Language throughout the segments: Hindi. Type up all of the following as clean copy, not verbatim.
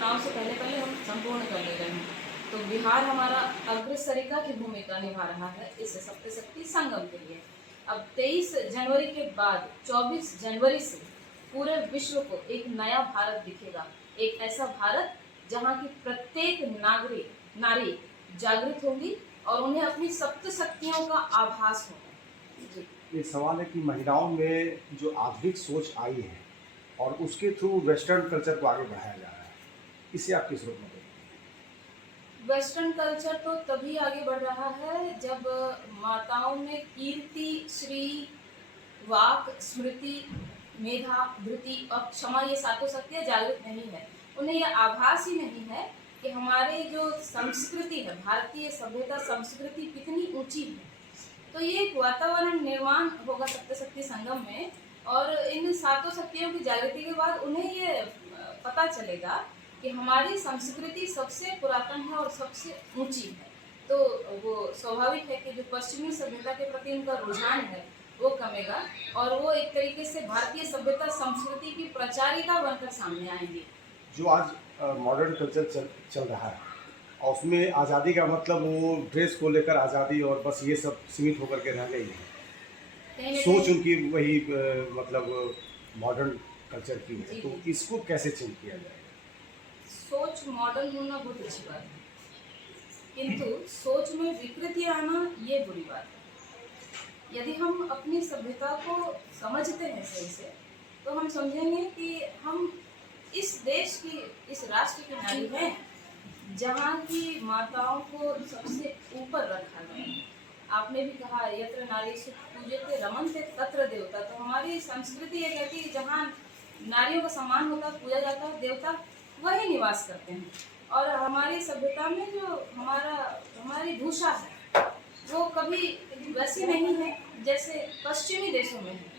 चुनाव से पहले पहले हम संपूर्ण कर ले रहे हैं। तो बिहार हमारा अग्रसरिका की भूमिका निभा रहा है इस सप्तशक्ति संगम के लिए। अब 23 जनवरी के बाद 24 जनवरी से पूरे विश्व को एक नया भारत दिखेगा, एक ऐसा भारत जहाँ की प्रत्येक नारी जागृत होगी और उन्हें अपनी सप्त शक्तियों का आभास होगा। ये सवाल है कि महिलाओं में जो आधुनिक सोच आई है और उसके थ्रू वेस्टर्न कल्चर को आगे बढ़ाया जा रहा है, इसे आप किस रूप में देखते हैं? वेस्टर्न कल्चर तो तभी आगे बढ़ रहा है जब माताओं में कीर्ति, श्री, वाक, स्मृति, मेधा, धृति और क्षमा ये सातों शक्तियाँ जागृत नहीं है। उन्हें यह आभास ही नहीं है कि हमारे जो संस्कृति है, भारतीय सभ्यता संस्कृति कितनी ऊंची है। तो ये एक वातावरण निर्माण होगा सप्तशक्ति संगम में, और इन सातों शक्तियों की जागृति के बाद उन्हें ये पता चलेगा कि हमारी संस्कृति सबसे पुरातन है और सबसे ऊंची है। तो वो स्वाभाविक है कि जो पश्चिमी सभ्यता के प्रति उनका रुझान है वो कमेगा और वो एक तरीके से भारतीय सभ्यता संस्कृति की प्रचारिका बनकर सामने आएंगे। जो आज मॉडर्न कल्चर चल रहा है और उसमें आज़ादी का मतलब वो ड्रेस को लेकर आज़ादी और बस ये सब सीमित होकर के रह गई है, सोच उनकी वही मतलब मॉडर्न कल्चर की है। तो इसको कैसे चेंज किया जाएगा? सोच मॉडर्न होना बहुत अच्छी बात है, किंतु सोच में विकृति आना ये बुरी बात है। यदि हम अपनी सभ्यता को समझते हैं सही से तो हम समझेंगे कि हम इस देश की, इस राष्ट्र की नारी हैं जहाँ की माताओं को सबसे ऊपर रखा गया। आपने भी कहा यत्र नारीषु पूज्यते रमन्ते तत्र देवता। तो हमारी संस्कृति ये कहती है जहाँ नारियों का सम्मान होता है, पूजा जाता है, देवता वही निवास करते हैं। और हमारी सभ्यता में जो हमारी भूषा है वो कभी वैसी नहीं है जैसे पश्चिमी देशों में है।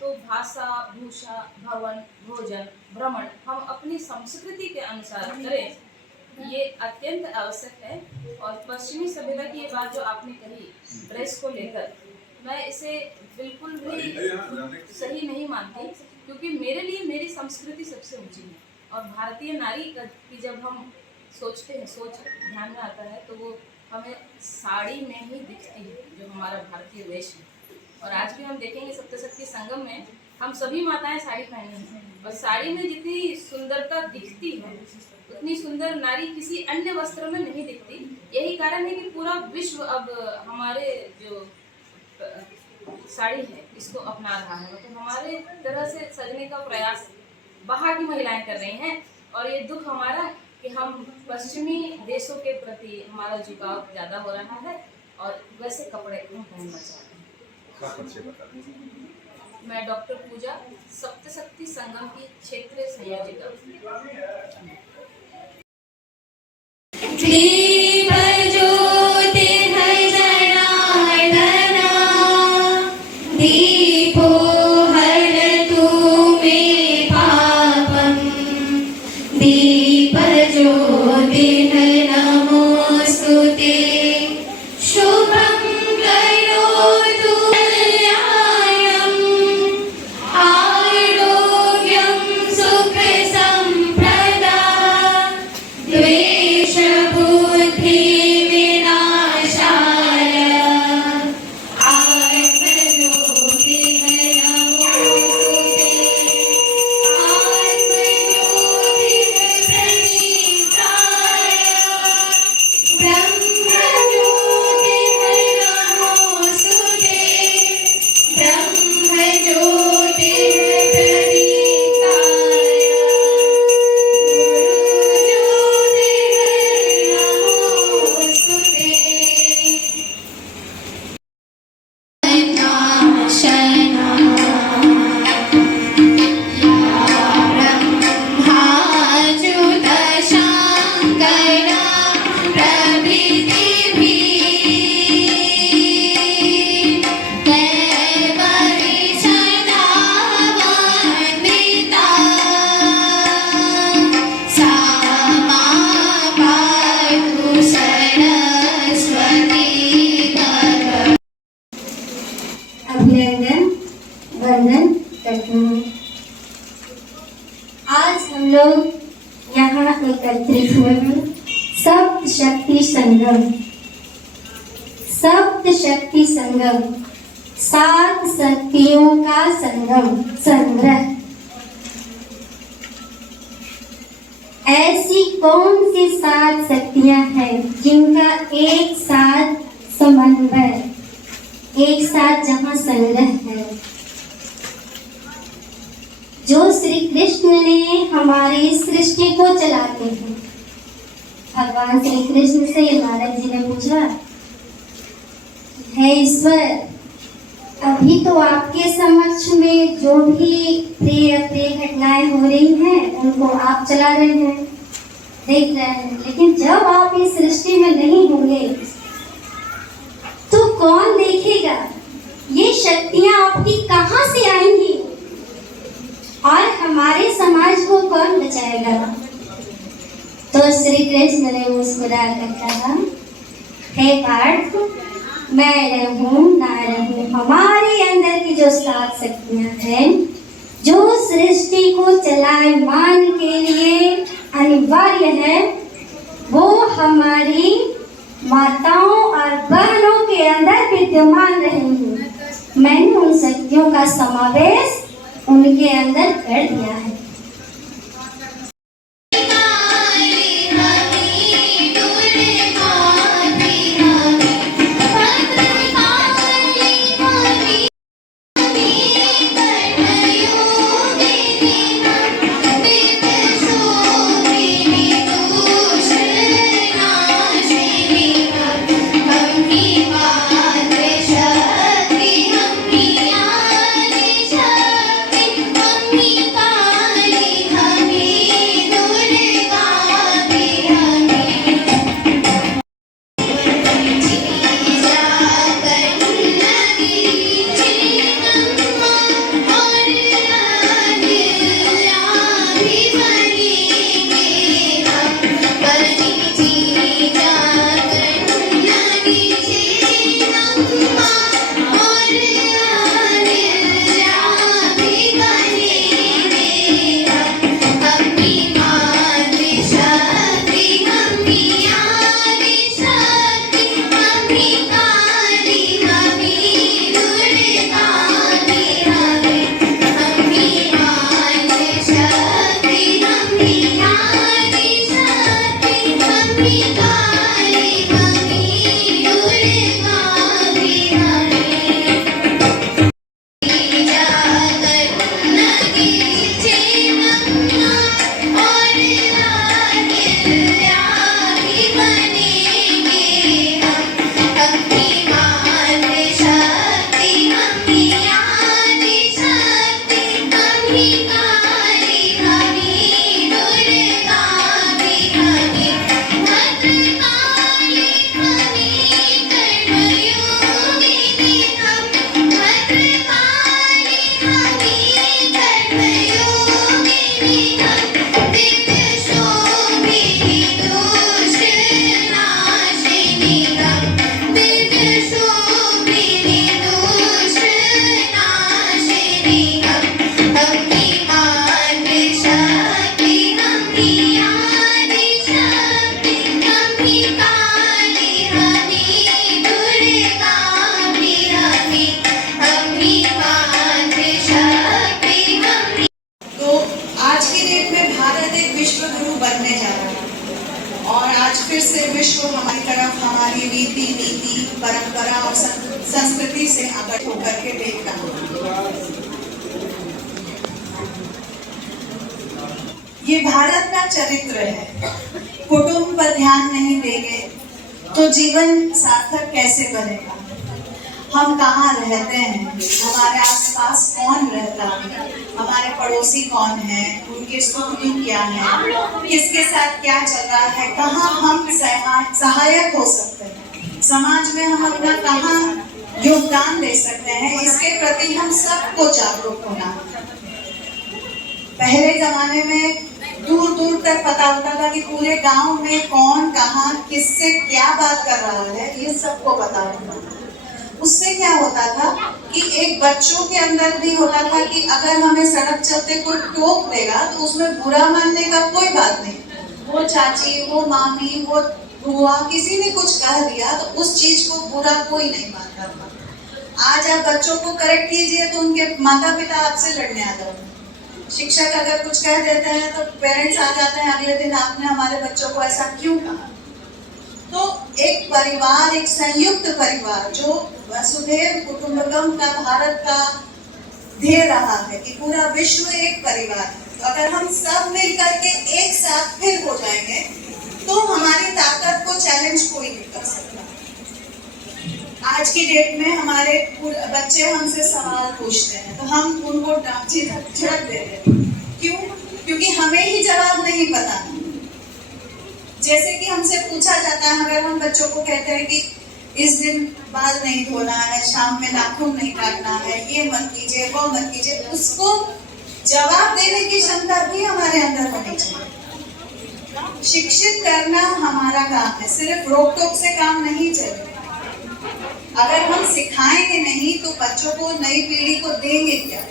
तो भाषा, भूषा, भवन, भोजन, भ्रमण हम अपनी संस्कृति के अनुसार करें, ये अत्यंत आवश्यक है। और पश्चिमी सभ्यता की ये बात जो आपने कही ड्रेस को लेकर, मैं इसे बिल्कुल भी सही नहीं मानती, क्योंकि मेरे लिए मेरी संस्कृति सबसे ऊंची है। और भारतीय नारी की जब हम सोचते हैं, सोच ध्यान में आता है तो वो हमें साड़ी में ही दिखती है, जो हमारा भारतीय वेश है। और आज भी हम देखेंगे सप्तशक्ति संगम में हम सभी माताएं साड़ी पहनी हैं, और साड़ी में जितनी सुंदरता दिखती है उतनी सुंदर नारी किसी अन्य वस्त्र में नहीं दिखती। यही कारण है कि पूरा विश्व अब हमारे जो साड़ी है इसको अपना रहा है। मतलब हमारे तरह से सजने का प्रयास बाहर की महिलाएं कर रही हैं, और ये दुख हमारा कि हम पश्चिमी देशों के प्रति हमारा झुकाव ज़्यादा हो रहा है और वैसे कपड़े हम पहनना चाहते हैं। मैं डॉक्टर पूजा, सप्तशक्ति संगम की क्षेत्रीय संयोजिका। यहाँ एकत्रित हुए हैं। सप्त शक्ति संगम, सप्त शक्ति संगम, 7 शक्तियों का संगम, संग्रह। ऐसी कौन सी 7 शक्तियां हैं जिनका एक साथ समन्वय, एक साथ जहां संग्रह है? जो श्री कृष्ण ने हमारी सृष्टि को चलाते हैं। भगवान श्री कृष्ण से नारद जी ने पूछा, हे ईश्वर, अभी तो आपके समक्ष में जो भी प्रिय अप्रिय घटनाएं हो रही हैं उनको आप चला रहे हैं, देख रहे हैं, लेकिन जब आप इस सृष्टि में नहीं होंगे तो कौन देखेगा? ये शक्तियां आपकी कहां से आएंगी और हमारे समाज को कौन बचाएगा? तो श्री कृष्ण ने मुस्कुरा कर कहा, हे पार्थ, मैं रहूं ना रहूं, हमारे अंदर की जो 7 शक्तियां हैं, जो सृष्टि को चलायमान के लिए अनिवार्य है, वो हमारी माताओं और बहनों के अंदर विद्यमान रहेंगी। मैंने उन शक्तियों का समावेश उनके अंदर कर दिया है। फिर से विश्व हमारी तरफ हमारी रीति नीति परंपरा और संस्कृति से आकर्षित होकर के देख रहा है। ये भारत का चरित्र है। कुटुंब पर ध्यान नहीं देंगे तो जीवन सार्थक कैसे बनेगा? हम कहाँ रहते हैं, हमारे आसपास कौन रहता है, हमारे पड़ोसी कौन है, उनके सुख दुख क्या है, किसके साथ क्या चल रहा है, कहाँ हम सहायक हो सकते हैं, समाज में हम अपना कहाँ योगदान दे सकते हैं, इसके प्रति हम सबको जागरूक होना। पहले जमाने में दूर दूर तक पता होता था कि पूरे गांव में कौन कहाँ किससे क्या बात कर रहा है, ये सबको पता होता था। उससे क्या होता था कि एक बच्चों के अंदर भी होता था कि अगर हमें सड़क चलते कोई टोक देगा तो उसमें बुरा मानने का कोई बात नहीं, वो चाची, वो मामी, वो बुआ, किसी ने कुछ कह दिया तो उस चीज को बुरा कोई नहीं मानता था। आज आप बच्चों को करेक्ट कीजिए तो उनके माता पिता आपसे लड़ने आ जाते हैं। शिक्षक अगर कुछ कह देते हैं तो पेरेंट्स आ जाते हैं अगले दिन, आपने हमारे बच्चों को ऐसा क्यों कहा। तो एक परिवार, एक संयुक्त परिवार जो वसुधैव कुटुंबकम का भारत का ध्येय रहा है कि पूरा विश्व एक परिवार है, तो अगर हम सब मिल करके एक साथ फिर हो जाएंगे तो हमारी ताकत को चैलेंज कोई नहीं कर सकता। आज की डेट में हमारे बच्चे हमसे सवाल पूछते हैं तो हम उनको झिड़क देते हैं। क्यों? क्योंकि हमें ही जवाब नहीं पता। जैसे कि हमसे पूछा जाता है, अगर हम बच्चों को कहते हैं कि इस दिन बाल नहीं धोना है, शाम में नाखून नहीं काटना है, ये मत कीजिए, वो मत कीजिए, उसको जवाब देने की क्षमता भी हमारे अंदर होनी चाहिए। शिक्षित करना हमारा काम है, सिर्फ रोक टोक से काम नहीं चलेगा। अगर हम सिखाएंगे नहीं तो बच्चों को, नई पीढ़ी को देंगे क्या?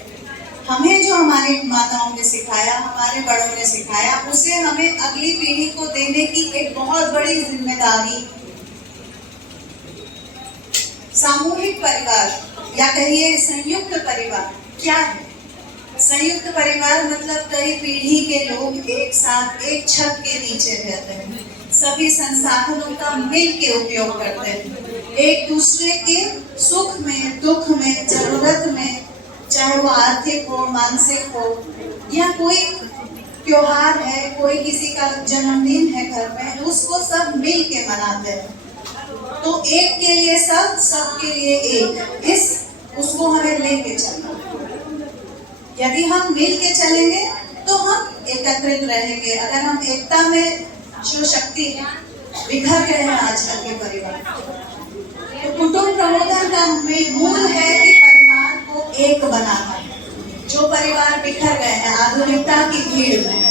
हमें जो हमारी माताओं ने सिखाया, हमारे बड़ों ने सिखाया, उसे हमें अगली पीढ़ी को देने की एक बहुत बड़ी जिम्मेदारी। सामूहिक परिवार या कहिए संयुक्त परिवार क्या है? संयुक्त परिवार मतलब कई पीढ़ी के लोग एक साथ एक छत के नीचे रहते हैं, सभी संसाधनों का मिल के उपयोग करते हैं, एक दूसरे के सुख में, दुख में, जरूरत में, चाहे वो आर्थिक हो, मानसिक हो, या कोई त्योहार है, कोई किसी का जन्मदिन है घर में, उसको सब मिल के मनाते हैं। तो एक के लिए सब, सब के लिए एक, उसको हमें लेके चलना। यदि हम मिल के चलेंगे तो हम एकत्रित रहेंगे। अगर हम एकता में जो शक्ति है, बिखर गए हैं आजकल के परिवार, तो कुटुंब प्रबोधन का मूल है कि परिवार को एक बनाना है। जो परिवार बिखर गए हैं आधुनिकता की भीड़ में,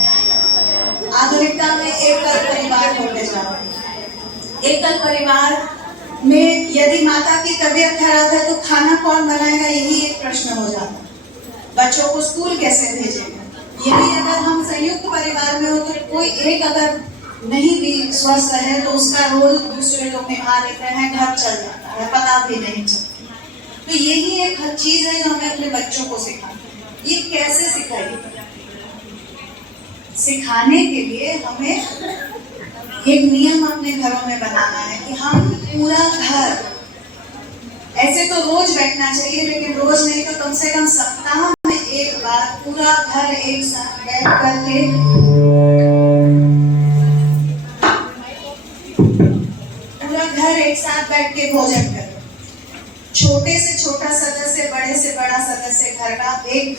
आधुनिकता में एकल परिवार होते जा रहे हैं। एकल परिवार में यदि माता की तबीयत खराब है तो खाना कौन बनाएगा, यही एक प्रश्न हो जाता है। बच्चों को स्कूल कैसे भेजेंगे? यही अगर हम संयुक्त परिवार में हो तो कोई एक अगर नहीं भी स्वस्थ है तो उसका रोल दूसरे लोग निभा लेते हैं, घर चल जाता है, पता भी नहीं चलता। तो यही एक चीज है जो हमें अपने बच्चों को सिखाना है। ये कैसे सिखाएंगे? सिखाने के लिए हमें एक नियम अपने घरों में बनाना है कि हम पूरा घर, ऐसे तो रोज बैठना चाहिए, लेकिन रोज नहीं तो कम से कम सप्ताह में एक बार पूरा घर एक साथ बैठ करके बैठ के भोजन करें। छोटे से छोटा सदस्य, बड़े से बड़ा सदस्य घर का एक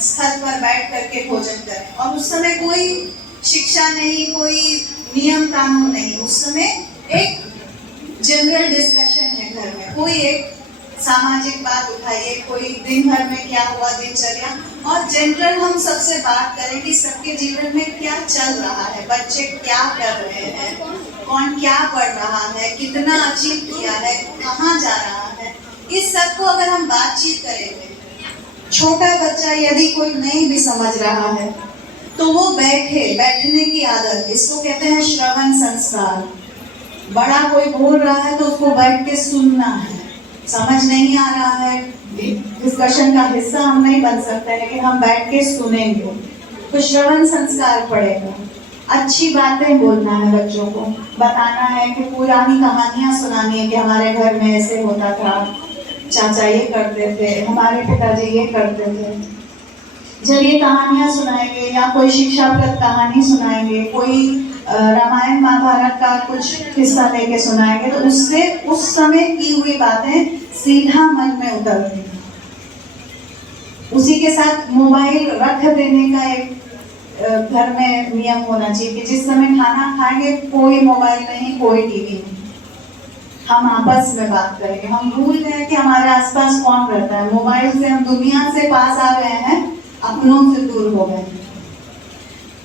स्थल पर बैठ करके भोजन करें। और उस समय कोई शिक्षा नहीं, कोई नियम कानून नहीं, उस समय एक जनरल डिस्कशन है घर में। कोई एक सामाजिक बात उठाइए, कोई दिन भर में क्या हुआ, दिनचर्या, और जनरल हम सबसे बात करें कि सबके जीवन में क्या चल रहा है, बच्चे क्या कर रहे हैं, कौन क्या पढ़ रहा है, कितना अचीव किया है, कहाँ जा रहा है। इस सब को अगर हम बातचीत करेंगे, छोटा बच्चा यदि कोई नहीं भी समझ रहा है तो वो बैठने की आदत, इसको कहते हैं श्रवण संस्कार। बड़ा कोई बोल रहा है तो उसको बैठ के सुनना है। समझ नहीं आ रहा है, डिस्कशन का हिस्सा हम नहीं बन सकते, लेकिन हम बैठ के सुनेंगे तो श्रवण संस्कार पड़ेगा। अच्छी बातें बोलना है, बच्चों को बताना है कि पुरानी कहानियां सुनानी है कि हमारे घर में ऐसे होता था, चाचा ये करते थे, हमारे पिताजी ये करते थे। जब ये कहानियां सुनाएंगे या कोई शिक्षाप्रद कहानी सुनाएंगे, कोई रामायण महाभारत का कुछ हिस्सा लेके सुनाएंगे तो उससे उस समय की हुई बातें सीधा मन में उतरती हैं। उसी के साथ मोबाइल रख देने का एक घर में नियम होना चाहिए कि जिस समय खाना खाएंगे कोई मोबाइल नहीं, कोई टीवी नहीं, हम आपस में बात करेंगे। हम भूल गए कि हमारे आसपास कौन रहता है। मोबाइल से हम दुनिया से पास आ गए हैं, अपनों से दूर हो गए।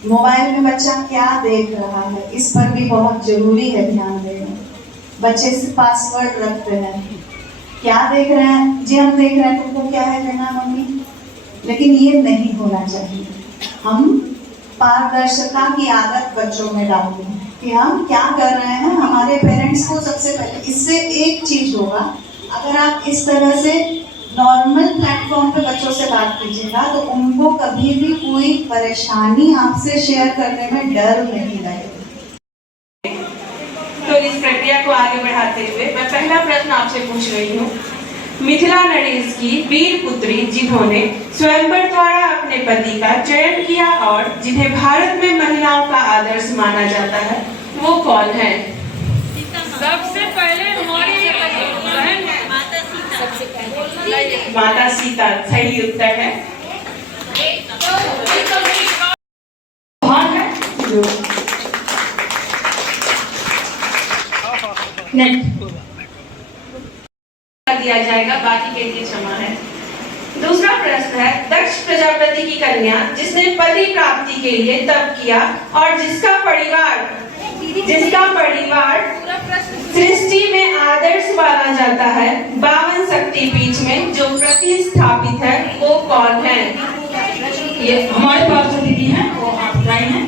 मोबाइल में बच्चा क्या देख रहा है, इस पर भी बहुत जरूरी है ध्यान देना। बच्चे से पासवर्ड रखते हैं, क्या देख रहे हैं जी, हम देख रहे हैं, तुमको क्या है कहना मम्मी, लेकिन ये नहीं होना चाहिए। हम पारदर्शिता की आदत बच्चों में डालनी है कि हम क्या कर रहे हैं। हमारे पेरेंट्स को सबसे पहले इससे एक चीज होगा, अगर आप इस तरह से नॉर्मल प्लेटफॉर्म पे बच्चों से बात कीजिएगा तो उनको कभी भी कोई परेशानी आपसे शेयर करने में डर नहीं लगेगा। तो इस प्रक्रिया को आगे बढ़ाते हुए मैं पहला प्रश्न आपसे पूछ रही हूँ। मिथिला नरेश की वीर पुत्री जिन्होंने स्वयंवर द्वारा अपने पति का चयन किया और जिन्हें भारत में महिलाओं का आदर्श माना जाता है, वो कौन है? सबसे पहले हमारी बहन है माता सीता सही उत्तर है। दिया जाएगा, बाकी के लिए क्षमा है। दूसरा प्रश्न है, दक्ष प्रजापति की कन्या जिसने पति प्राप्ति के लिए तप किया और जिसका परिवार सृष्टि में आदर्श माना जाता है, 52 शक्तिपीठ में जो प्रतिष्ठापित है, वो कौन है? ये हमारे पास जो दीदी है वो आप बताई हैं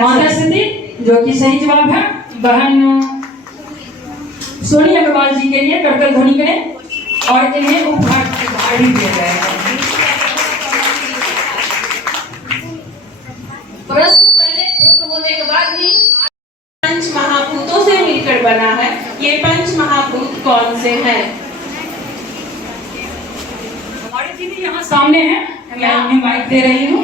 माता सती, जो कि सही जवाब है। बहन सोनी अग्रवाल जी के लिए करतल ध्वनि करें और इन्हें उपहार भी दिया जाएगा। प्रश्न पहले पूर्ण होने के बाद ही पंच महाभूतों से मिलकर बना है, ये पंच महाभूत कौन से हैं? हमारी दीदी यहाँ सामने है, मैं उन्हें माइक दे रही हूँ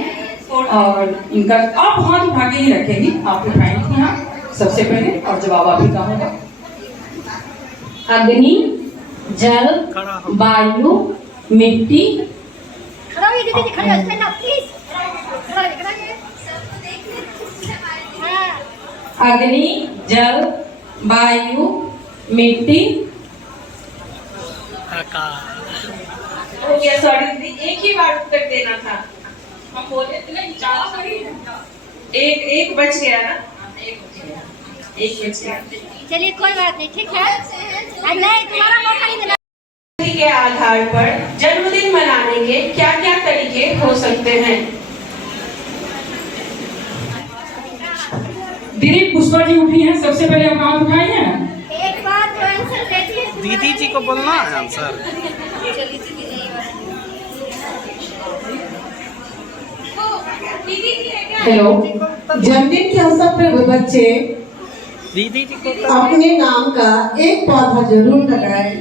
और इनका आप हाथ उठा के ही रखेंगी, आप उठाएंगी यहाँ सबसे पहले और जवाब आप ही का होगा। अग्नि, जल, वायु, मिट्टी। अग्नि, जल, वायु, मिट्टी। हो गया, सॉरी दीदी, एक ही बार उत्तर देना था। हम बोले थे ना चार, एक बच गया ना, एक बच गया। चलिए कोई बात नहीं, ठीक है। नहीं, तुम्हारा मौका नहीं मिला। के आधार पर जन्मदिन मनाने के क्या क्या तरीके हो सकते हैं? दीदी पुष्पा जी उठी हैं, सबसे पहले हम हाथ उठाए हैं। एक बार जो आंसर देती है दीदी जी को बोलना है आंसर। हेलो, जन्मदिन के अवसर पर बच्चे दीदी जी को अपने नाम का एक पौधा जरूर लगाएं।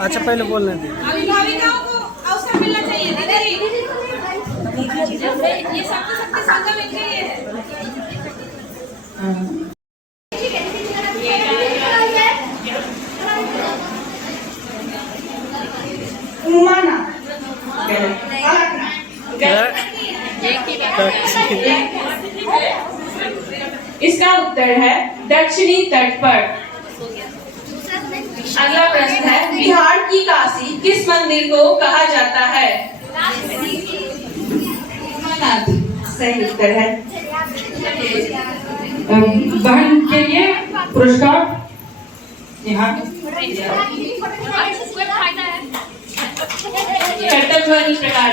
अच्छा पहले बोलने दे। अभिभाविकाओं को अवसर मिलना चाहिए दीदी। ये सबके संगम एक ही है। उमाना, इसका उत्तर है दक्षिणी तट पर। अगला प्रश्न है, बिहार की काशी किस मंदिर को कहा जाता है? सही उत्तर है। बहन के लिए पुरस्कार यहाँ कर्तव्य प्रकार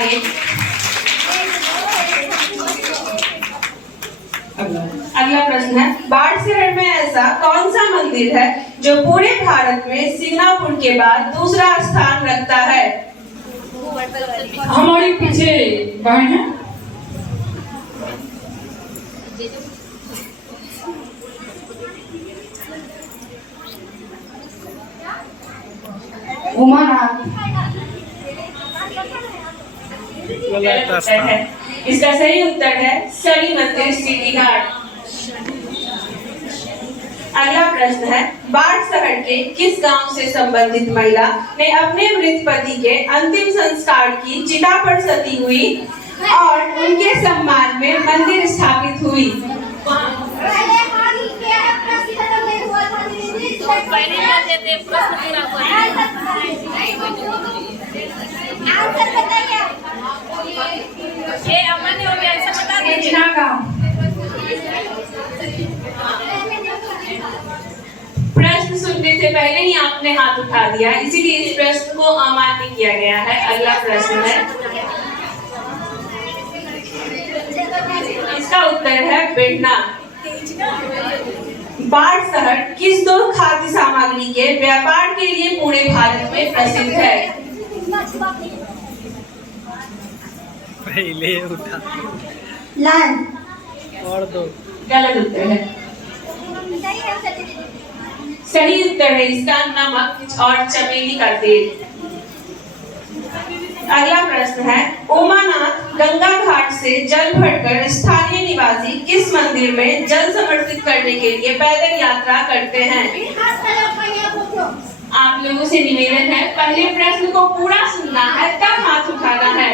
अगला प्रश्न है, बाढ़ शहर में ऐसा कौन सा मंदिर है जो पूरे भारत में सिंगापुर के बाद दूसरा स्थान रखता है? हमारे पीछे बहन है। उमानाथ। इसका सही उत्तर है शनि मंदिर सिटी घाट। अगला प्रश्न है, बाढ़ शहर के किस गांव से संबंधित महिला ने अपने मृत पति के अंतिम संस्कार की चिता पर सती हुई और उनके सम्मान में मंदिर स्थापित हुई? प्रश्न सुनने से पहले ही आपने हाथ उठा दिया, इसीलिए इस प्रश्न को अमान्य किया गया है। अगला प्रश्न है, उत्तर है बेटना। बाड़सहट किस दो खाद्य सामग्री के व्यापार के लिए पूरे भारत में प्रसिद्ध है? पहले उठा लाल। और दो। गलत उत्तर है। सही उत्तर है इसका नमक और चमेली का तेल। अगला प्रश्न है, उमानाथ गंगा घाट से जल भरकर स्थानीय निवासी किस मंदिर में जल समर्पित करने के लिए पैदल यात्रा करते हैं? आप लोगों से निवेदन है, पहले प्रश्न को पूरा सुनना है तब हाथ उठाना है।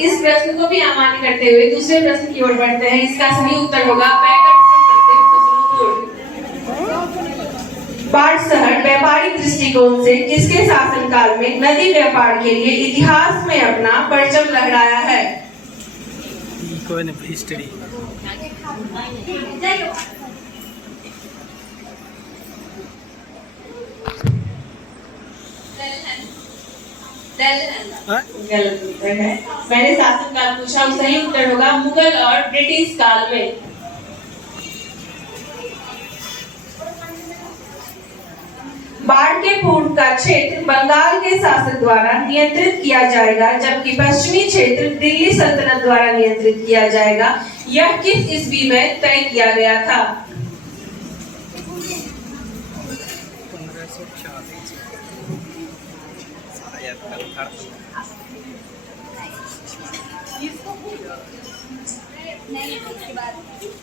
इस प्रश्न को भी अमान्य करते हुए दूसरे प्रश्न की ओर बढ़ते हैं। इसका सही उत्तर होगा बाड़सहट व्यापारिक दृष्टिकोण से किसके शासनकाल में नदी व्यापार के लिए इतिहास में अपना परचम लहराया है? हिस्ट्री। गलत उत्तर है। मैंने शासनकाल पूछा, सही उत्तर होगा मुगल और ब्रिटिश काल में। बाढ़ के पूर्व का क्षेत्र बंगाल के शासक द्वारा नियंत्रित किया जाएगा, जबकि पश्चिमी क्षेत्र दिल्ली सल्तनत द्वारा नियंत्रित किया जाएगा। यह किस ईस्वी में तय किया गया था? 1540।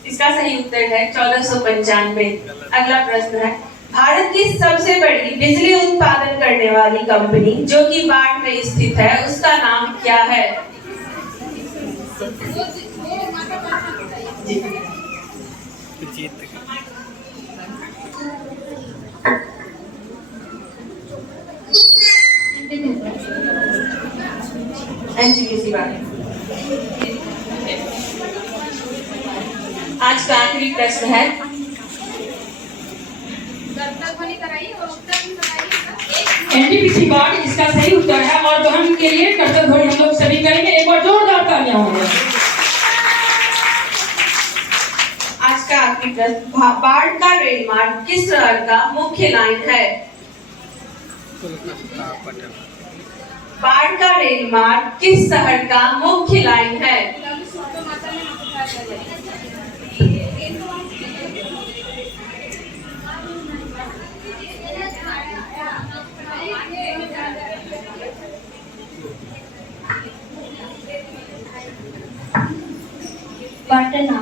इसका सही उत्तर है 1495। अगला प्रश्न है, भारत की सबसे बड़ी बिजली उत्पादन करने वाली कंपनी जो कि बाढ़ में स्थित है उसका नाम क्या है? एनटीपीसी वाले। आज का आखिरी प्रश्न है, एनटीपीसी बाढ़ इसका सही उत्तर है और बहन के लिए कर्तव्य ध्वनि हम लोग सभी करेंगे। एक बार जोरदार तालियां होंगे। आज का आखिरी प्रश्न, बाढ़ का रेल मार्ग किस शहर का मुख्य लाइन है? बाढ़ का रेल मार्ग किस शहर का मुख्य लाइन है? पटना।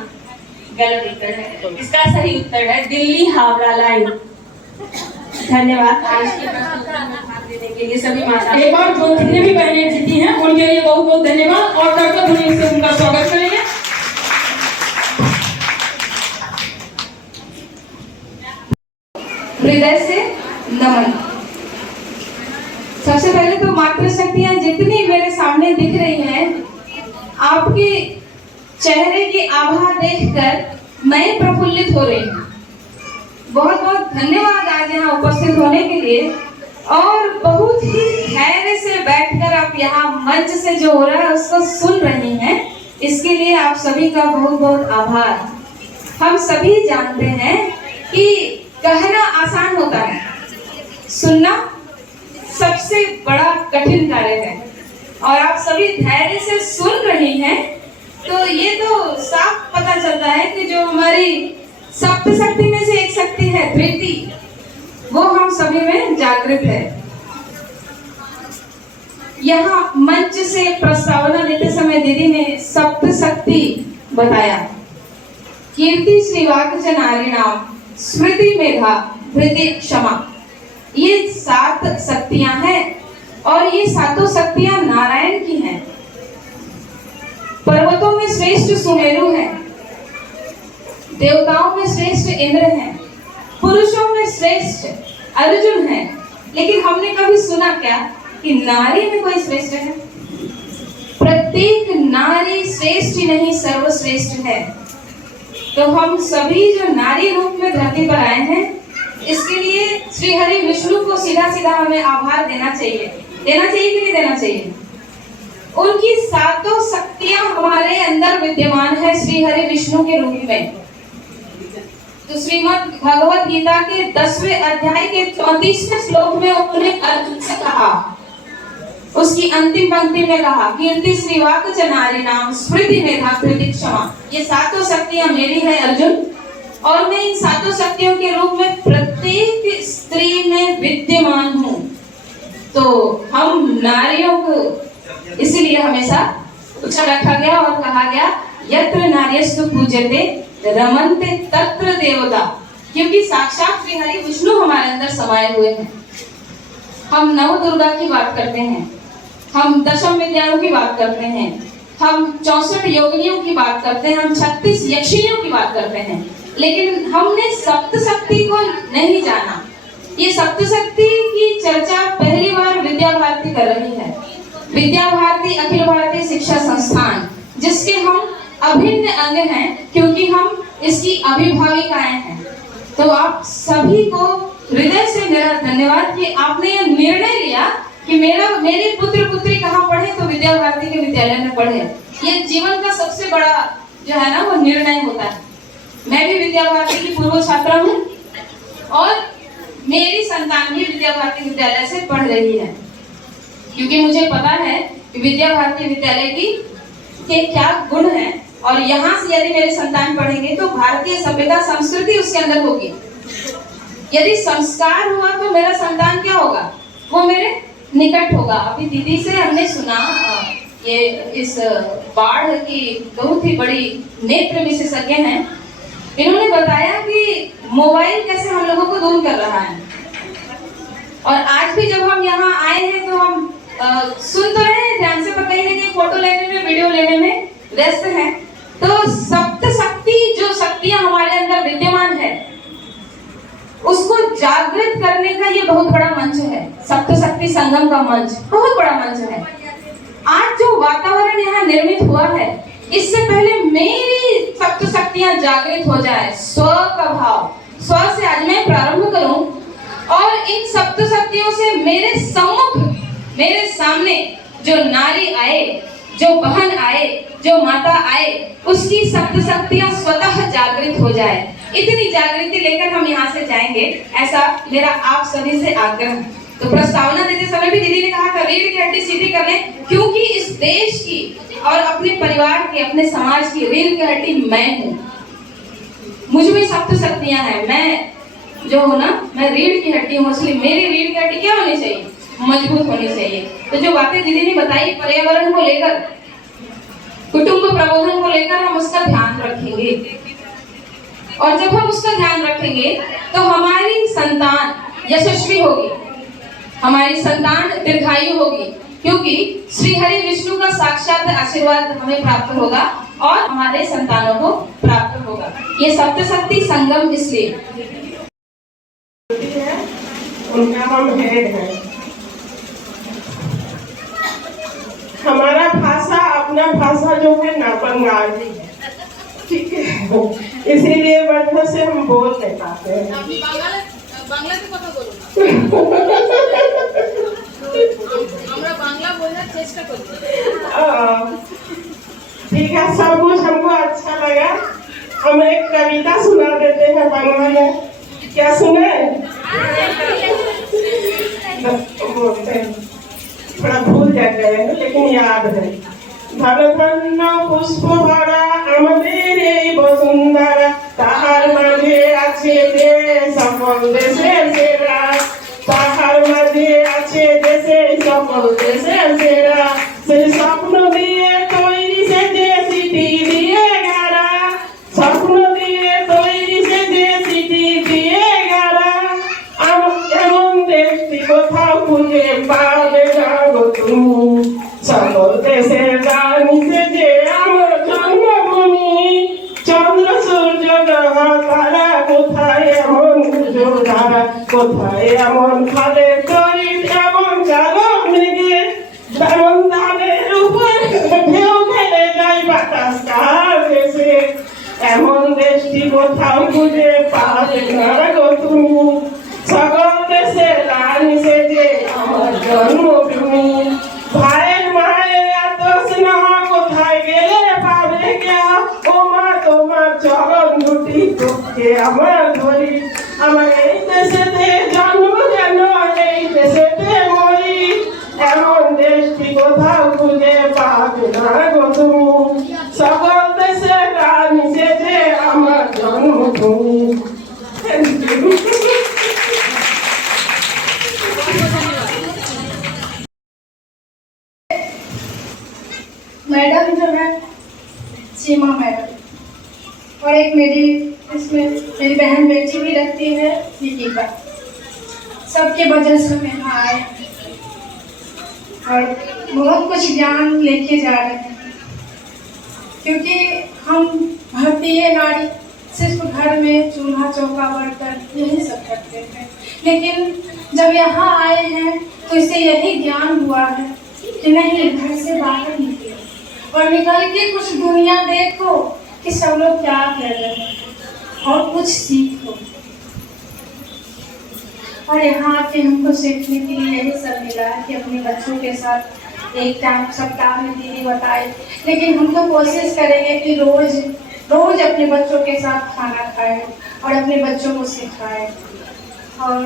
गलत उत्तर है। इसका सही उत्तर है दिल्ली हावड़ा लाइन। धन्यवाद आज के प्रश्न में भाग लेने के लिए सभी माता। एक बार जो जितने भी बहनें जीती हैं उनके लिए बहुत बहुत धन्यवाद और कर्तव्य ध्वनि से उनका स्वागत करेंगे। हृदय से नमन। सबसे पहले तो मातृशक्तियां जितनी मेरे सामने दिख रही हैं, आपके चेहरे की आभा देखकर मैं प्रफुल्लित हो रही हूँ। बहुत बहुत धन्यवाद आज यहाँ उपस्थित होने के लिए और बहुत ही धैर्य से बैठकर आप यहाँ मंच से जो हो रहा है उसको सुन रही हैं, इसके लिए आप सभी का बहुत बहुत आभार। हम सभी जानते हैं कि कहना आसान होता है, सुनना सबसे बड़ा कठिन कार्य है और आप सभी धैर्य से सुन रही हैं तो ये तो साफ पता चलता है कि जो हमारी सप्त शक्ति में से एक शक्ति है धृति, वो हम सभी में जागृत है। यहाँ मंच से प्रस्तावना लेते समय दीदी ने सप्त शक्ति बताया, कीर्ति श्रीवाक्य नारी नाम, स्मृति मेधा, धृति क्षमा, ये 7 शक्तियां हैं और ये 7 शक्तियां नारायण की हैं। पर्वतों में श्रेष्ठ सुमेरु है, देवताओं में श्रेष्ठ इंद्र है, पुरुषों में श्रेष्ठ अर्जुन है, लेकिन हमने कभी सुना क्या कि नारी में कोई श्रेष्ठ है? प्रत्येक नारी श्रेष्ठ ही नहीं सर्वश्रेष्ठ है। तो हम सभी जो नारी रूप में धरती पर आए हैं, इसके लिए श्री हरि विष्णु को सीधा सीधा हमें आभार देना चाहिए कि नहीं देना चाहिए। उनकी सातों शक्तियां हमारे अंदर विद्यमान है श्री हरि विष्णु के रूप में। तो श्रीमद् भगवत गीता के 10वें अध्याय के 34वें श्लोक में उन्होंने अर्जुन से कहा, उसकी अंतिम पंक्ति में कहा, कीर्ति श्रीवाक च नारी नाम स्मृति मेधा कृति क्षमा। ये सातों शक्तियां मेरी है अर्जुन, और मैं इन सातों शक्तियों के रूप में प्रत्येक स्त्री में विद्यमान हूँ। तो हम नारियों को इसलिए हमेशा ऊंचा रखा गया और कहा गया, यत्र नार्यस्तु पूज्यते रमन्ते तत्र देवता, क्योंकि साक्षात श्री हरि विष्णु हमारे अंदर समाये हुए हैं। हम नव दुर्गा की बात करते हैं, हम दशम विद्याओं की बात करते हैं, हम 64 योगिनियों की बात करते हैं, हम 36 यक्षिनियों की बात करते हैं, लेकिन हमने सप्तशक्ति को नहीं जाना। ये सप्तशक्ति की चर्चा पहली बार विद्या भारती कर रही है। विद्या भारती अखिल भारतीय शिक्षा संस्थान, जिसके हम अभिन्न अंग हैं, क्योंकि हम इसकी अभिभाविकाएं हैं। तो आप सभी को हृदय से मेरा धन्यवाद कि आपने ये निर्णय लिया कि मेरे पुत्र पुत्री कहाँ पढ़े, तो विद्या भारती के विद्यालय में पढ़े। ये जीवन का सबसे बड़ा जो है ना वो निर्णय होता है। मैं भी विद्या भारती की पूर्व छात्रा हूँ और मेरी संतान भी विद्या भारती विद्यालय से पढ़ रही है, क्योंकि मुझे पता है कि विद्या भारती विद्यालय के क्या गुण हैं, और यहाँ से यदि मेरे संतान पढ़ेंगे तो भारतीय सभ्यता संस्कृति उसके अंदर होगी। यदि संस्कार हुआ तो मेरा संतान क्या होगा, वो मेरे निकट होगा। अभी दीदी से हमने सुना, ये इस बाढ़ की बहुत ही बड़ी नेत्र विशेषज्ञ हैं, इन्होंने बताया कि मोबाइल कैसे हम लोगों को दूर कर रहा है। और आज भी जब हम यहाँ आए हैं तो हम सुन तो रहे हैं ध्यान से, पर कहीं ना कहीं फोटो लेने में, वीडियो लेने में व्यस्त हैं। तो सप्त शक्ति जो शक्तियां हमारे अंदर विद्यमान है, उसको जागृत करने का ये बहुत बड़ा मंच है। सप्त शक्ति संगम का मंच बहुत बड़ा मंच है। आज जो वातावरण यहाँ निर्मित हुआ है, इससे पहले मेरी सप्त शक्तियां जागृत हो जाए, स्व का भाव, स्व से आज मैं प्रारंभ करूं और इन सप्त शक्तियों से मेरे सम्मुख, मेरे सामने जो नारी आए, जो बहन आए, जो माता आए, उसकी सप्त शक्तियां स्वतः जागृत हो जाए। इतनी जागृति लेकर हम यहाँ से जाएंगे, ऐसा मेरा आप सभी से आग्रह है। तो प्रस्तावना देते समय भी दीदी ने कहा था रीढ़ की हड्डी सीधी कर लें, क्योंकि इस देश की और अपने परिवार की, अपने समाज की रीढ़ की हड्डी मैं हूँ। मुझ में सप्त शक्तियां हैं, मैं जो हूँ ना, मैं रीढ़ की हड्डी हूँ, इसलिए मेरी रीढ़ की हड्डी क्या होनी चाहिए, मजबूत होनी चाहिए। तो जो बातें दीदी ने बताई पर्यावरण को लेकर, कुटुंब प्रबोधन को लेकर, हम उसका ध्यान रखेंगे। और जब हम उसका ध्यान रखेंगे तो हमारी संतान यशस्वी होगी, हमारी संतान दीर्घायु होगी, क्योंकि श्री हरि विष्णु का साक्षात आशीर्वाद हमें प्राप्त होगा और हमारे संतानों को प्राप्त होगा। ये सप्तशक्ति संगम इसलिए उनका हम हेड है। हमारा भाषा, अपना भाषा जो है ना बंगाली है, ठीक है, इसीलिए वजह से हम बोल नहीं पाते हैं। বাংলাতে কথা বলুন, আমরা বাংলা বোঝার চেষ্টা করি। ठीक है, सब कुछ हमको अच्छा लगा। हम एक कविता सुना देते हैं बांग्ला में, क्या सुने? बोलते हैं, थोड़ा भूल जाते हैं लेकिन याद है। धन धन पुष्प भरा আমাদের এই বসুন্ধরা, তাহার মাঝে আছে দেশ সকল দেশের সেরা, তাহার মাঝে আছে দেশে সকল দেশের সেরা, সেই স্বপ্ন দিয়ে তৈরি সে যে সিটি দিয়ে গাড়া, স্বপ্ন দিয়ে তৈরি সে যে সিটি দিয়ে গাড়া, এমন দেখতে কোথাও খুঁজে পাবে না গো তুমি, সকল দেশের রানী সে যে আমার জন্মভূমি, চন্দ্র সূর্য গ্রহ তারা কোথায় এমন ধারা, কোথায় এমন খালে তরি, এমন চালক মৃগে, তেমন ধানের উপর ঢেউ খেলে যায় বাতাস কার দেশে, এমন দেশটি কোথাও খুঁজে পাবে না গো তুমি। থাকে আমার ধরি আমার এই দেশেতে জন্ম যেন এই দেশেতে মরি এমন দেশটি কোথাও খুঁজে পাবে না গো তুমি সকল দেশে রানী সেজে আমার জন্মভূমি। मैडम जो है सीमा मैडम, और एक मेरी इसमें मेरी बहन बेटी भी रहती है दीपिका। सबके वजह से हम यहाँ आए और बहुत कुछ ज्ञान लेके जा रहे हैं, क्योंकि हम भारतीय नारी सिर्फ घर में चूल्हा चौका बर्तन यही सब करते हैं, लेकिन जब यहाँ आए हैं तो इससे यही ज्ञान हुआ है कि नहीं, घर से बाहर निकलो और निकल के कुछ दुनिया देखो कि सब लोग क्या कर रहे हैं और कुछ सीखो। और यहाँ आके हमको सीखने के लिए यही सब मिला है कि अपने बच्चों के साथ एक टाइम सप्ताह में दीदी बताए, लेकिन हम तो कोशिश करेंगे कि रोज रोज अपने बच्चों के साथ खाना खाए और अपने बच्चों को सिखाए। और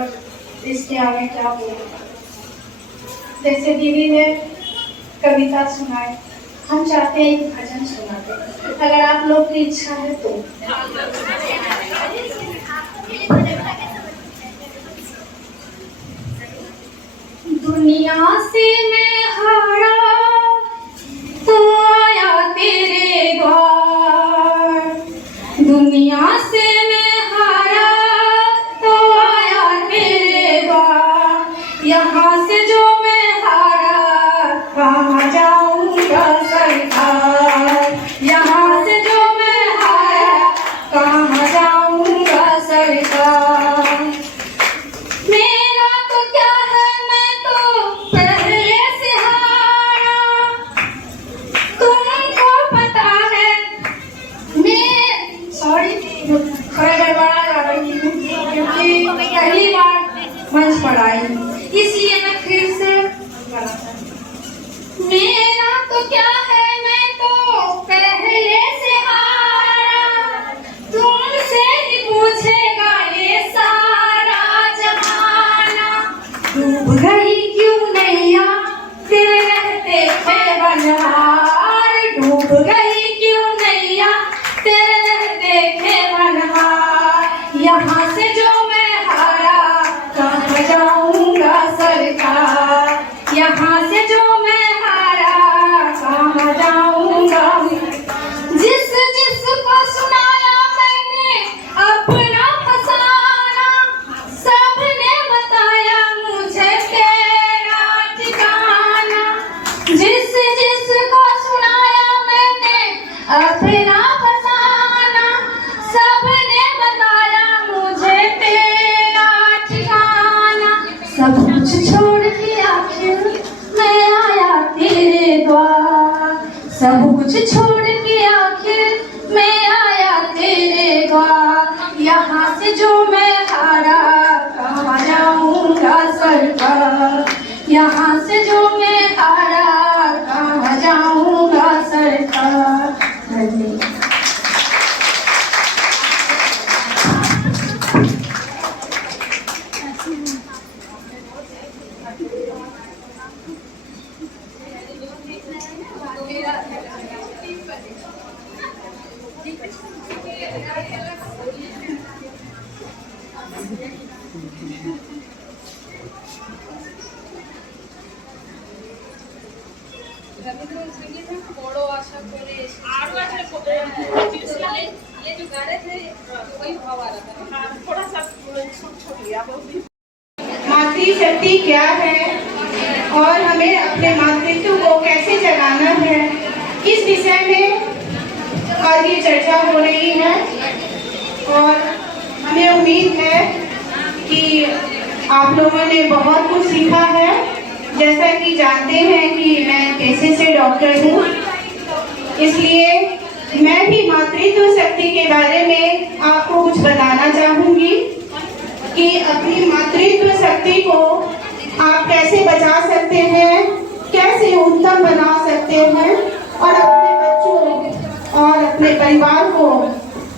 इसके आगे क्या बोलेगा, जैसे दीदी ने कविता सुनाई, हम चाहते हैं एक भजन सुना दें, अगर आप लोग की इच्छा है तो। दुनिया से मैं हारा तो आया तेरे द्वार, दुनिया से मैं हारा तो आया तेरे द्वार, यहाँ से जो मैं हारा कहाँ जाऊँगा सरकार, यहाँ से जो मैं हारा कहाँ जाऊँगा सरकार। मेरा तो क्या है, मैं तो पहले से हारा, तुमको पता है मैं सॉरी थोड़ा गड़बड़ा जा रही हूँ क्योंकि पहली बार मंच पर आई, इसलिए मैं फिर से मेरा तो क्या है, मैं तो पहले से हारा, तुमसे ही पूछेगा ये सारा जमाना। डूब गई क्यों नैया तेरे रहते थे बनहार, डूब गई क्यों नैया तेरे रहते थे बनहार, यहाँ से जो मैं हारा कहाँ जाऊँगा सरकार, यहाँ से जो मैं हारा कहाँ जाऊँगा। जिस जिसको सुनाया मैंने अपना फसाना, सबने बताया मुझे तेरा ठिकाना, जिस जिसको सुनाया मैंने अपना फसाना, सबने बताया मुझे तेरा ठिकाना। सब कुछ छोड़ के आखिर मैं आया तेरे द्वार, सब कुछ छोड़ के आखिर मैं आया तेरे द्वार, यहाँ से जो मैं हारा कहाँ जाऊँगा सरकार, यहाँ से जो मैं हारा कहाँ जाऊँगा सरकार। धन्यवाद। বড় আশা করে আরো একটা ये जो गा रहे थे वही भाव आ रहा था, थोड़ा सा मातृशक्ति क्या है और हमें अपने मातृत्व को कैसे जगाना है, इस विषय में आज ये चर्चा हो रही है। और हमें उम्मीद है कि आप लोगों ने बहुत कुछ सीखा है। जैसा कि जानते हैं कि मैं पेशे से डॉक्टर हूँ, इसलिए मैं भी मातृत्व शक्ति के बारे में आपको कुछ बताना चाहूँगी कि अपनी मातृत्व शक्ति को आप कैसे बचा सकते हैं, कैसे उत्तम बना सकते हैं और अपने बच्चों और अपने परिवार को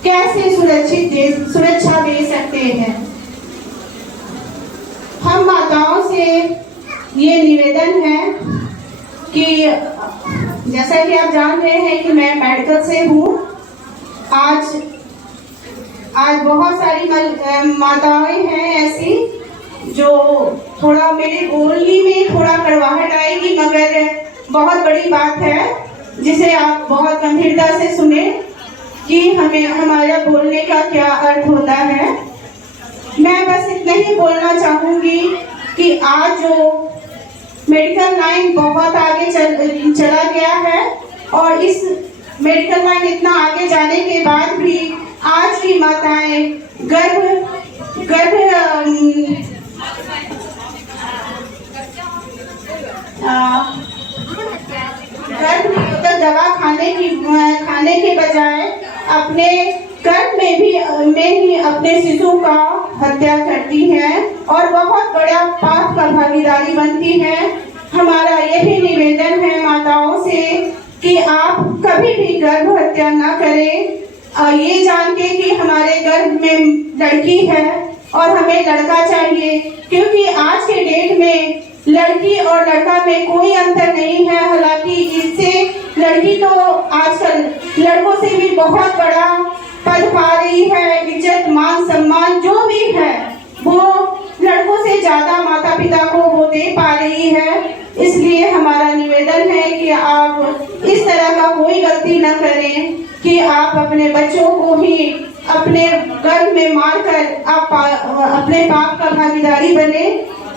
कैसे सुरक्षा दे सकते हैं। हम माताओं से ये निवेदन है कि जैसा कि आप जान रहे हैं कि मैं मेडिकल से हूँ। आज बहुत सारी माताएं हैं ऐसी जो थोड़ा मेरे बोलने में थोड़ा कड़वाहट आएगी, मगर बहुत बड़ी बात है जिसे आप बहुत गंभीरता से सुने कि हमें हमारा बोलने का क्या अर्थ होता है। मैं बस इतना ही बोलना चाहूँगी कि आज जो मेडिकल लाइन बहुत आगे चला गया है और इस मेडिकल लाइन इतना आगे जाने के बाद भी आज की माताएं गर्भ निरोधक दवा खाने के बजाय अपने गर्भ में ही अपने शिशु का हत्या करती है और बहुत बड़ा पाप का भागीदारी बनती है। हमारा यही निवेदन है माताओं से कि आप कभी भी गर्भ हत्या न करें, ये जान के कि हमारे गर्भ में लड़की है और हमें लड़का चाहिए, क्योंकि आज के डेट में लड़की और लड़का में कोई अंतर नहीं है। हालांकि इससे लड़की तो आजकल लड़कों से भी बहुत बड़ा पद पा रही है, इज्जत मान सम्मान जो भी है वो लड़कों से ज्यादा माता पिता को वो दे पा रही है। इसलिए हमारा निवेदन है कि आप इस तरह का कोई गलती न करें कि आप अपने बच्चों को ही अपने गर्भ में मारकर आप अपने पाप का भागीदारी बने,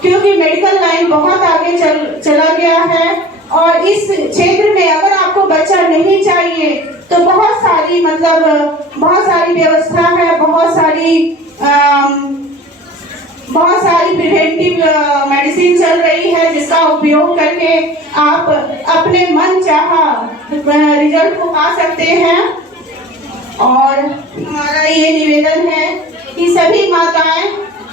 क्योंकि मेडिकल लाइन बहुत आगे चला गया है और इस क्षेत्र में अगर आपको बच्चा नहीं चाहिए तो बहुत सारी व्यवस्था है, बहुत सारी प्रिवेंटिव मेडिसिन चल रही है जिसका उपयोग करके आप अपने मन चाहा रिजल्ट को पा सकते हैं। और हमारा ये निवेदन है कि सभी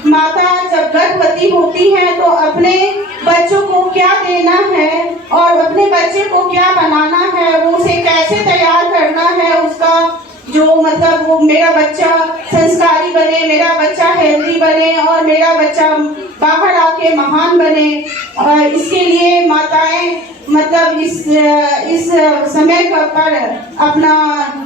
माता जब गर्भवती होती है तो अपने बच्चों को क्या देना है और अपने बच्चे को क्या बनाना है, वो उसे कैसे तैयार करना है, उसका जो वो मेरा बच्चा संस्कारी बने, मेरा बच्चा हेल्दी बने और मेरा बच्चा बाहर आके महान बने। इसके लिए माताएं इस समय पर अपना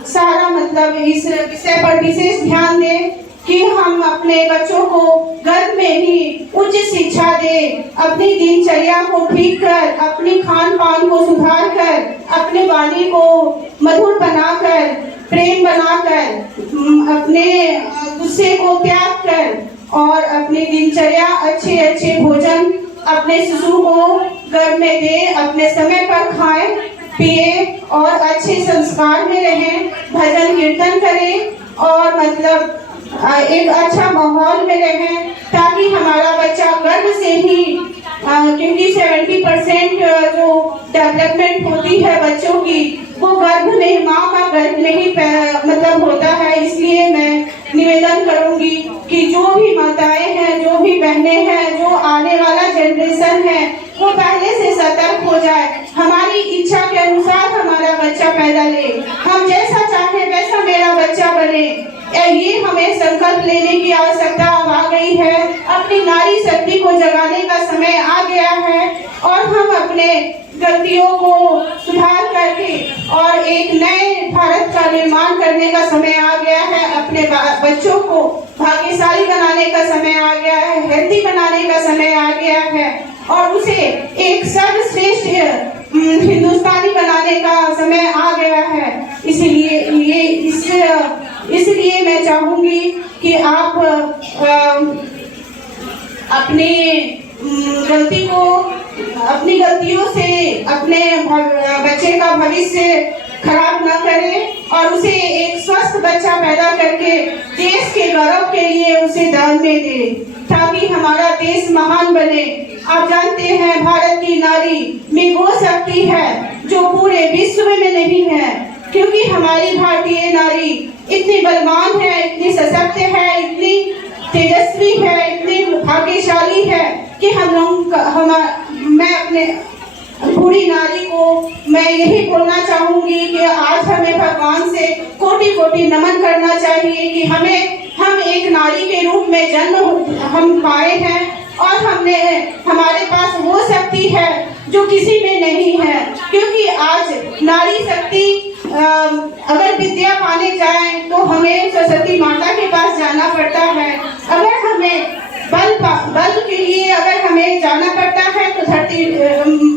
सारा इस विषय पर विशेष ध्यान दें कि हम अपने बच्चों को गर्भ में ही उच्च शिक्षा दें, अपनी दिनचर्या को ठीक कर, अपनी खान पान को सुधार कर, अपने वाणी को मधुर बनाकर, प्रेम बनाकर, अपने गुस्से को त्याग कर और अपनी दिनचर्या अच्छे भोजन अपने शिशु को गर्भ में दे, अपने समय पर खाएं पिए और अच्छे संस्कार में रहें, भजन कीर्तन करें और एक अच्छा माहौल में रहें, ताकि हमारा बच्चा गर्भ से ही क्योंकि 70% जो डेवलपमेंट होती है बच्चों की वो गर्भ में, माँ का गर्भ में ही होता है। इसलिए मैं निवेदन करूंगी कि जो भी माताएं हैं, जो भी बहनें हैं, जो आने वाला जनरेशन है वो पहले से सतर्क हो जाए, हमारी इच्छा के अनुसार हमारा बच्चा पैदा ले, हम जैसा चाहे वैसा मेरा बच्चा बने। ये हमें संकल्प लेने की आवश्यकता अब आ गई है। अपनी नारी शक्ति को जगाने का समय आ गया है और हम अपने गलतियों को सुधार करके और एक नए भारत का निर्माण करने का समय आ गया है। अपने बच्चों को भाग्यशाली बनाने का समय आ गया है, हेल्दी बनाने का समय आ गया है और उसे एक सर्वश्रेष्ठ हिंदुस्तानी बनाने का समय आ गया है। इसलिए मैं चाहूंगी कि आप अपनी गलतियों से अपने बच्चे का भविष्य खराब न करें और उसे एक स्वस्थ बच्चा पैदा करके देश के गौरव के लिए उसे दान में दे, ताकि हमारा देश महान बने। आप जानते हैं भारत की नारी में वो शक्ति है जो पूरे विश्व में नहीं है, क्योंकि हमारी भारतीय नारी इतनी बलवान है, इतनी सशक्त है, इतनी तेजस्वी है, इतनी भाग्यशाली है कि बूढ़ी नारी को मैं यही बोलना चाहूंगी कि आज हमें भगवान से कोटि कोटि नमन करना चाहिए कि हम एक नारी के रूप में जन्म हम पाए हैं और हमारे पास वो शक्ति है जो किसी में नहीं है। क्योंकि आज नारी शक्ति अगर विद्या पाने जाए तो हमें सरस्वती माता के पास जाना पड़ता है। अगर हमें बल के लिए अगर हमें जाना पड़ता है तो धरती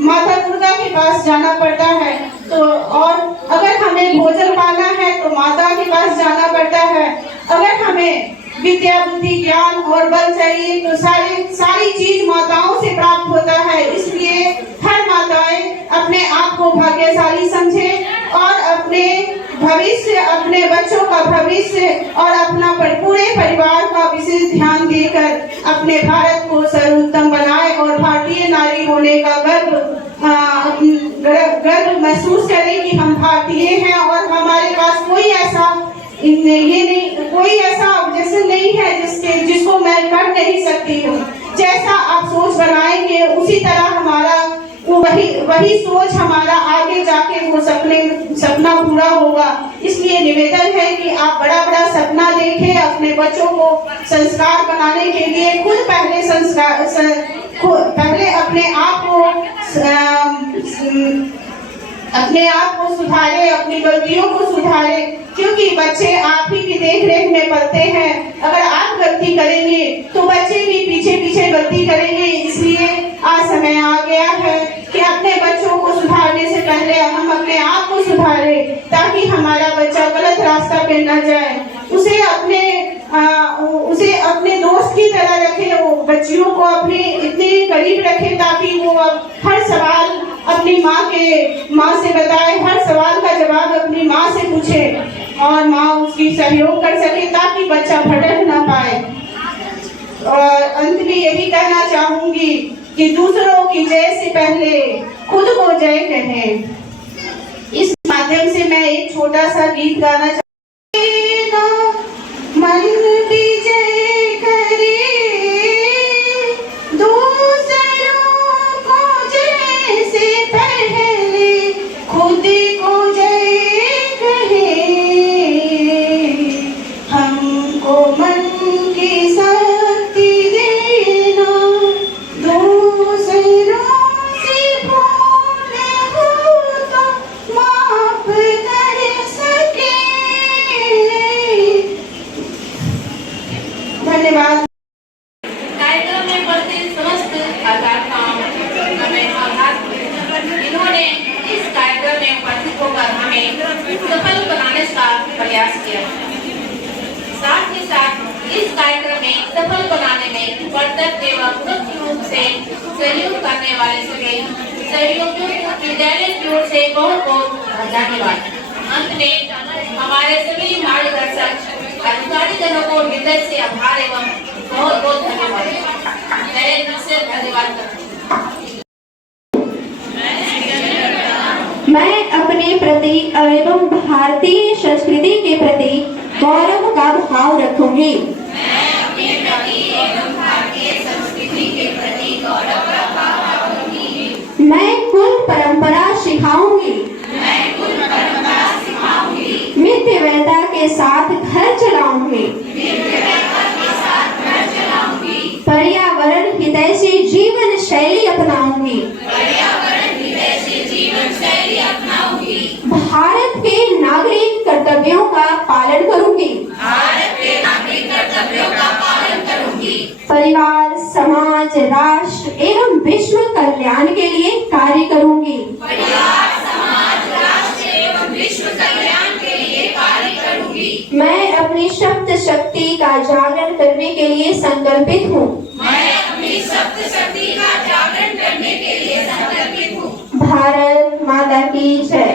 माता दुर्गा के पास जाना पड़ता है। तो और अगर हमें भोजन पाना है तो माता के पास जाना पड़ता है। अगर हमें विद्या बुद्धि ज्ञान और बल चाहिए तो सारी चीज माताओं से प्राप्त होता है। इसलिए हर माताएं अपने आप को भाग्यशाली समझें और अपने भविष्य, अपने बच्चों का भविष्य और अपना पूरे परिवार का विशेष ध्यान देकर अपने भारत को सर्वोत्तम बनाए और भारतीय नारी होने का गर्व महसूस करें कि हम भारतीय हैं और हमारे पास कोई ऐसा ऑब्जेक्शन नहीं है जिसको मैं कर नहीं सकती हूँ। जैसा आप सोच बनाएंगे उसी तरह हमारा वही सोच हमारा आगे जाके वो सपना पूरा होगा। इसलिए निवेदन है कि आप बड़ा बड़ा सपना देखें। अपने बच्चों को संस्कार बनाने के लिए खुद पहले अपने आप को सुधारे, अपनी गलतियों को सुधारे, क्योंकि बच्चे आप ही की देख रेख में पलते हैं। अगर आप गलती करेंगे तो बच्चे भी पीछे पीछे गलती करेंगे। इसलिए आज समय आ गया है कि अपने बच्चों को सुधारने से पहले हम अपने आप को सुधारें ताकि हमारा बच्चा गलत रास्ता पे न जाए। उसे अपने दोस्त की तरह रखे, वो बच्चियों को अपने इतने करीब रखे ताकि वो हर सवाल अपनी माँ से बताए, हर सवाल का जवाब अपनी माँ से पूछे और माँ उसकी सहयोग कर सके ताकि बच्चा भटक ना पाए। और अंत में यही कहना चाहूंगी कि दूसरों की जय से पहले खुद को जय कहें। इस माध्यम से मैं एक छोटा सा गीत गाना चाहूंगी। मन विजय करे दूसरों को जय से पहले खुद को जय कहे। हमको मन की शक्ति देना, दूसरों से भूल हो तो माफ कर सके। धन्यवाद। कार्यक्रम में उपस्थित समस्त अध्यापकों इन्होंने इस कार्यक्रम में उपस्थित होकर हमें सफल बनाने का प्रयास किया। साथ ही साथ इस कार्यक्रम में सफल बनाने में प्रत्यक्ष एवं परोक्ष रूप से सहयोग करने वाले सभी सहयोगियों को विद्यालय की ओर से बहुत बहुत धन्यवाद। अंत में हमारे सभी मार्गदर्शक अधिकारीगणों को हृदय से आभार एवं बहुत बहुत धन्यवाद। मैं अपने प्रति एवं भारतीय संस्कृति के प्रति गौरव का भाव रखूंगी। मैं कुल परंपरा सिखाऊंगी। मितव्ययिता के साथ घर चलाऊंगी। पर्यावरण हितैषी जीवन शैली अपनाऊंगी। भारत के नागरिक कर्तव्यों का पालन करूंगी। परिवार, समाज, राष्ट्र एवं विश्व कल्याण के लिए कार्य करूंगी। मैं अपनी शब्द शक्ति का जागरण करने के लिए संकल्पित हूँ। भारत माता की जय।